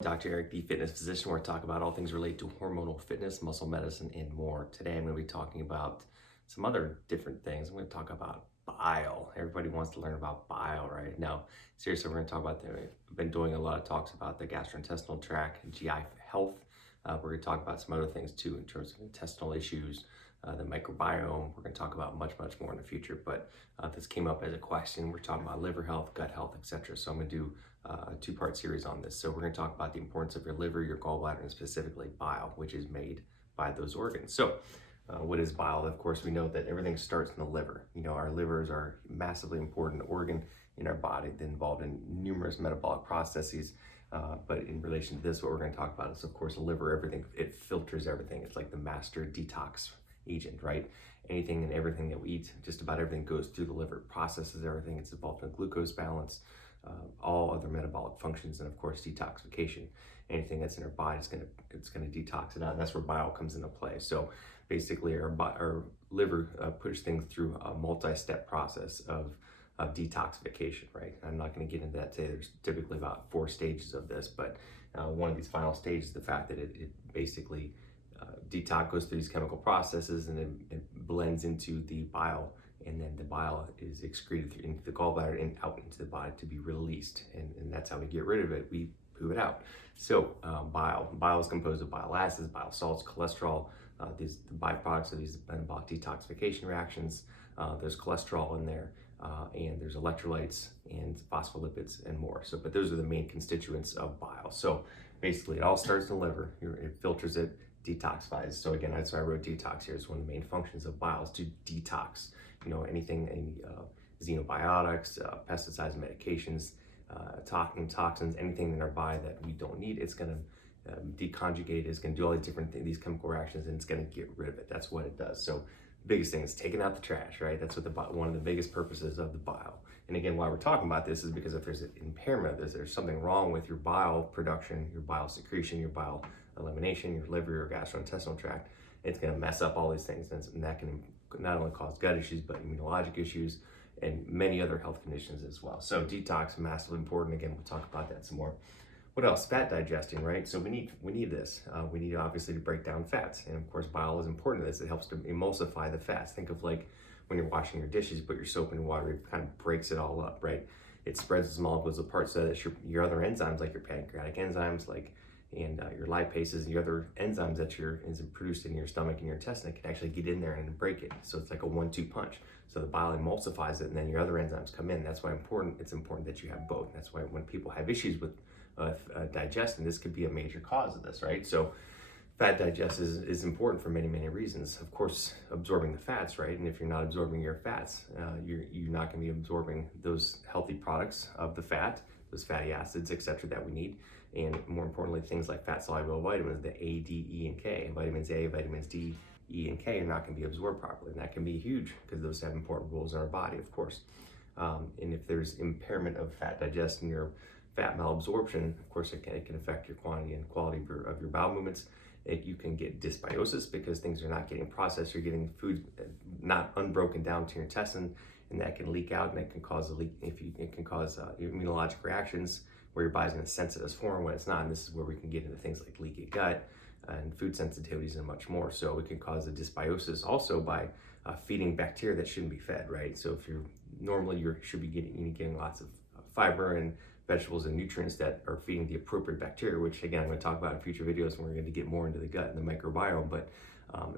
Dr. Eric, the fitness physician, where I talk about all things related to hormonal fitness, muscle medicine, and more. Today, I'm going to be talking about some other different things. I'm going to talk about bile. Everybody wants to learn about bile right now. Seriously, we're going to talk about I've been doing a lot of talks about the gastrointestinal tract and GI health. We're going to talk about some other things too in terms of intestinal issues, the microbiome. We're going to talk about much more in the future, but this came up as a question. We're talking about liver health, gut health, etc. So I'm going to do a two-part series on this. So we're going to talk about the importance of your liver, your gallbladder, and specifically bile, which is made by those organs. So what is bile? Of course, we know that everything starts in the liver. You know, our livers are a massively important organ in our body. They're involved in numerous metabolic processes. But in relation to this, what we're going to talk about is, of course, the liver. Everything, it filters everything. It's like the master detox agent, right? Anything and everything that we eat, just about everything goes through the liver, processes everything. It's involved in glucose balance, all other metabolic functions, and of course detoxification. Anything that's in our body is it's gonna detox it out, and that's where bile comes into play. So basically, our liver pushes things through a multi-step process of detoxification, right? I'm not going to get into that today. There's typically about 4 stages of this, but one of these final stages is the fact that it basically detox goes through these chemical processes, and it blends into the bile, and then the bile is excreted into the gallbladder and out into the body to be released, and that's how we get rid of it. We poo it out. So bile is composed of bile acids, bile salts, cholesterol, the byproducts of these metabolic detoxification reactions. There's cholesterol in there, and there's electrolytes and phospholipids and more. So, but those are the main constituents of bile. So basically, it all starts in the liver. It filters it, detoxifies. So again, that's why I wrote detox here. It's one of the main functions of bile is to detox. You know, any xenobiotics, pesticides, medications, toxins, anything in our body that we don't need. It's going to deconjugate. It's going to do all these different things, these chemical reactions, and it's going to get rid of it. That's what it does. So the biggest thing is taking out the trash, right? That's what one of the biggest purposes of the bile. And again, why we're talking about this is because if there's an impairment of this, there's something wrong with your bile production, your bile secretion, your bile elimination, your liver, your gastrointestinal tract, it's going to mess up all these things, and that can not only cause gut issues, but immunologic issues and many other health conditions as well. So detox, massively important. Again, we'll talk about that some more. What else? Fat digesting, right? So we need this. We need obviously to break down fats, and of course bile is important to this. It helps to emulsify the fats. Think of like when you're washing your dishes, you put your soap in water, it kind of breaks it all up, right? It spreads the molecules apart so that your other enzymes, like your pancreatic enzymes, and your lipases and your other enzymes that is produced in your stomach and your intestine, can actually get in there and break it. So it's like a 1-2 punch. So the bile emulsifies it, and then your other enzymes come in. That's why it's important that you have both. That's why when people have issues with digesting, this could be a major cause of this, right? So fat digestion is important for many reasons. Of course, absorbing the fats, right? And if you're not absorbing your fats, you're not going to be absorbing those healthy products of the fat, those fatty acids, etc., that we need. And more importantly, things like fat soluble vitamins, the A, D, E, and K. Vitamins A, vitamins D, E, and K are not going to be absorbed properly. And that can be huge because those have important roles in our body, of course. And if there's impairment of fat digestion or fat malabsorption, of course, it can affect your quantity and quality of your bowel movements. You can get dysbiosis because things are not getting processed. You're getting food not unbroken down to your intestine, and that can leak out, and it can cause it can cause immunologic reactions where your body's going to sense it as foreign when it's not. And this is where we can get into things like leaky gut and food sensitivities and much more. So it can cause a dysbiosis also by feeding bacteria that shouldn't be fed, right? So if you should be getting lots of fiber and vegetables and nutrients that are feeding the appropriate bacteria, which again, I'm going to talk about in future videos when we're going to get more into the gut and the microbiome. But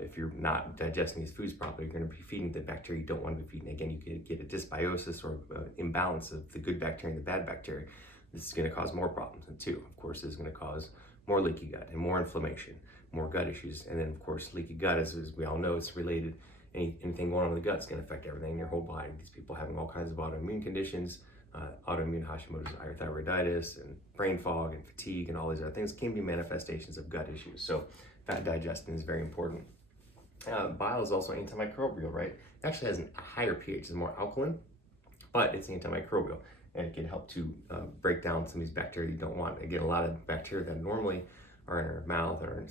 if you're not digesting these foods properly, you're going to be feeding the bacteria you don't want to be feeding. Again, you could get a dysbiosis or imbalance of the good bacteria and the bad bacteria. This is going to cause more problems. And two, of course, is going to cause more leaky gut and more inflammation, more gut issues. And then, of course, leaky gut, as we all know, it's related. Anything going on in the gut is going to affect everything in your whole body. These people having all kinds of autoimmune conditions, autoimmune Hashimoto's thyroiditis and brain fog and fatigue and all these other things can be manifestations of gut issues. So fat digestion is very important. Bile is also antimicrobial, right? It actually has a higher pH, it's more alkaline, but it's antimicrobial, and it can help to break down some of these bacteria you don't want. Again, a lot of bacteria that normally are in our mouth or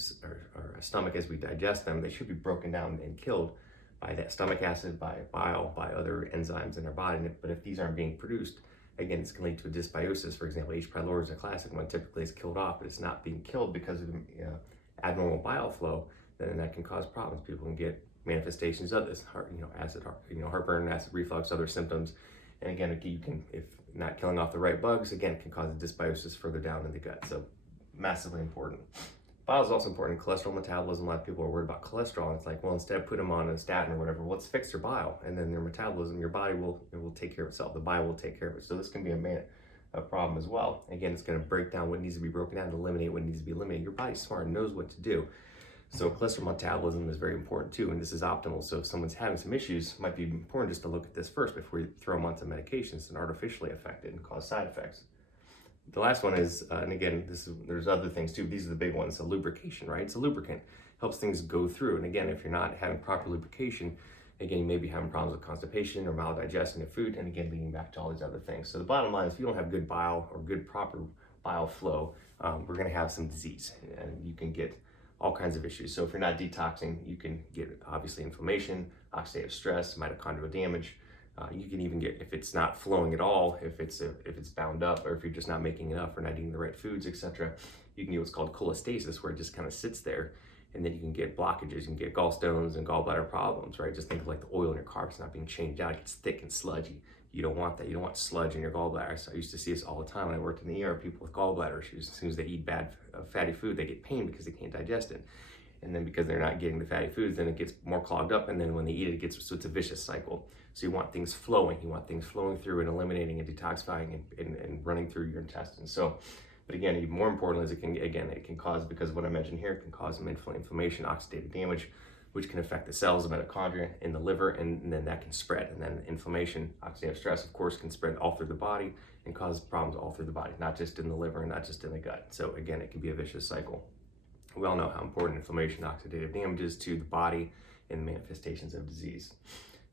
our stomach as we digest them, they should be broken down and killed by that stomach acid, by bile, by other enzymes in our body. But if these aren't being produced again, it's going to lead to a dysbiosis. For example, H. pylori is a classic one. Typically it's killed off, but it's not being killed because of abnormal bile flow. Then that can cause problems. People can get manifestations of this, heartburn, acid reflux, other symptoms. And again, you can, if not killing off the right bugs, again, it can cause a dysbiosis further down in the gut. So massively important. Bile is also important in cholesterol metabolism. A lot of people are worried about cholesterol. And it's like, well, instead of put them on a statin or whatever, let's fix their bile, and then their metabolism, your body will take care of itself. The bile will take care of it. So this can be a problem as well. Again, it's going to break down what needs to be broken down, eliminate what needs to be eliminated. Your body's smart and knows what to do. So cholesterol metabolism is very important too, and this is optimal. So if someone's having some issues, it might be important just to look at this first before you throw them onto medications and artificially affect it and cause side effects. The last one is, and again, there's other things too. These are the big ones. So lubrication, right? It's a lubricant, helps things go through. And again, if you're not having proper lubrication, again, you may be having problems with constipation or maldigestion of food, and again, leading back to all these other things. So the bottom line is, if you don't have good bile or good proper bile flow, we're going to have some disease, and you can get all kinds of issues. So if you're not detoxing, you can get obviously inflammation, oxidative stress, mitochondrial damage. You can even get, if it's not flowing at all, if it's bound up, or if you're just not making enough or not eating the right foods, etc., you can get what's called cholestasis, where it just kind of sits there, and then you can get blockages. You can get gallstones and gallbladder problems, right? Just think of like the oil in your car. It's not being changed out. It gets thick and sludgy. You don't want that. You don't want sludge in your gallbladder. So I used to see this all the time when I worked in the ER. People with gallbladder issues, as soon as they eat bad fatty food, they get pain because they can't digest it. And then because they're not getting the fatty foods, then it gets more clogged up. And then when they eat it, so it's a vicious cycle. So you want things flowing. You want things flowing through and eliminating and detoxifying and running through your intestines. So, but again, even more important is it can cause, because of what I mentioned here, it can cause some inflammation, oxidative damage, which can affect the cells of mitochondria in the liver, and then that can spread. And then inflammation, oxidative stress, of course, can spread all through the body and cause problems all through the body, not just in the liver and not just in the gut. So again, it can be a vicious cycle. We all know how important inflammation, oxidative damage is to the body and manifestations of disease.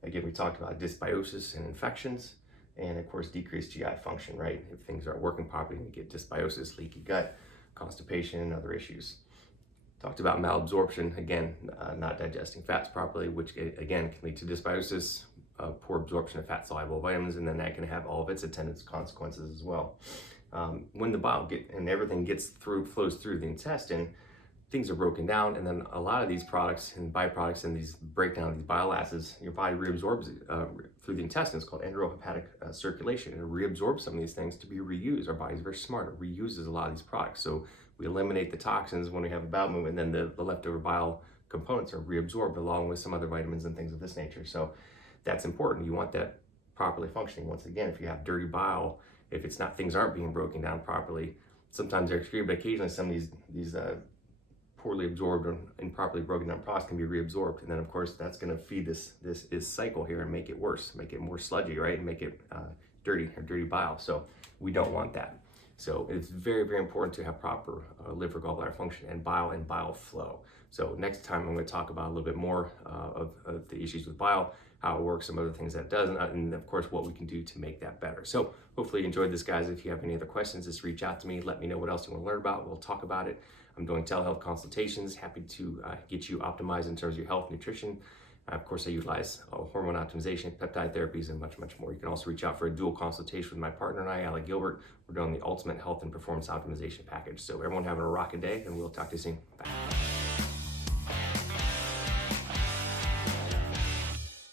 Again, we talked about dysbiosis and infections, and of course, decreased GI function, right? If things aren't working properly, you get dysbiosis, leaky gut, constipation, and other issues. Talked about malabsorption, again, not digesting fats properly, which again can lead to dysbiosis, poor absorption of fat-soluble vitamins, and then that can have all of its attendant consequences as well. When the bile and everything flows through the intestine, things are broken down, and then a lot of these products and byproducts and these breakdown of these bile acids, your body reabsorbs it through the intestines, called enterohepatic circulation, and it reabsorbs some of these things to be reused. Our body's very smart; it reuses a lot of these products. So we eliminate the toxins when we have a bowel movement, and then the leftover bile components are reabsorbed along with some other vitamins and things of this nature. So that's important. You want that properly functioning. Once again, if you have dirty bile, if things aren't being broken down properly, sometimes they're extreme, but occasionally some of these poorly absorbed or improperly broken down products can be reabsorbed, and then of course that's going to feed this cycle here and make it worse, make it more sludgy, right, and make it dirty bile. So we don't want that. So it's very, very important to have proper liver, gallbladder function, and bile flow. So next time I'm going to talk about a little bit more of the issues with bile, how it works, some other things that it does, and of course what we can do to make that better. So hopefully you enjoyed this, guys. If you have any other questions, just reach out to me. Let me know what else you want to learn about. We'll talk about it. I'm doing telehealth consultations. Happy to get you optimized in terms of your health, nutrition. Of course, I utilize hormone optimization, peptide therapies, and much, much more. You can also reach out for a dual consultation with my partner and I, Alec Gilbert. We're doing the ultimate health and performance optimization package. So everyone having a rocking day, and we'll talk to you soon. Bye.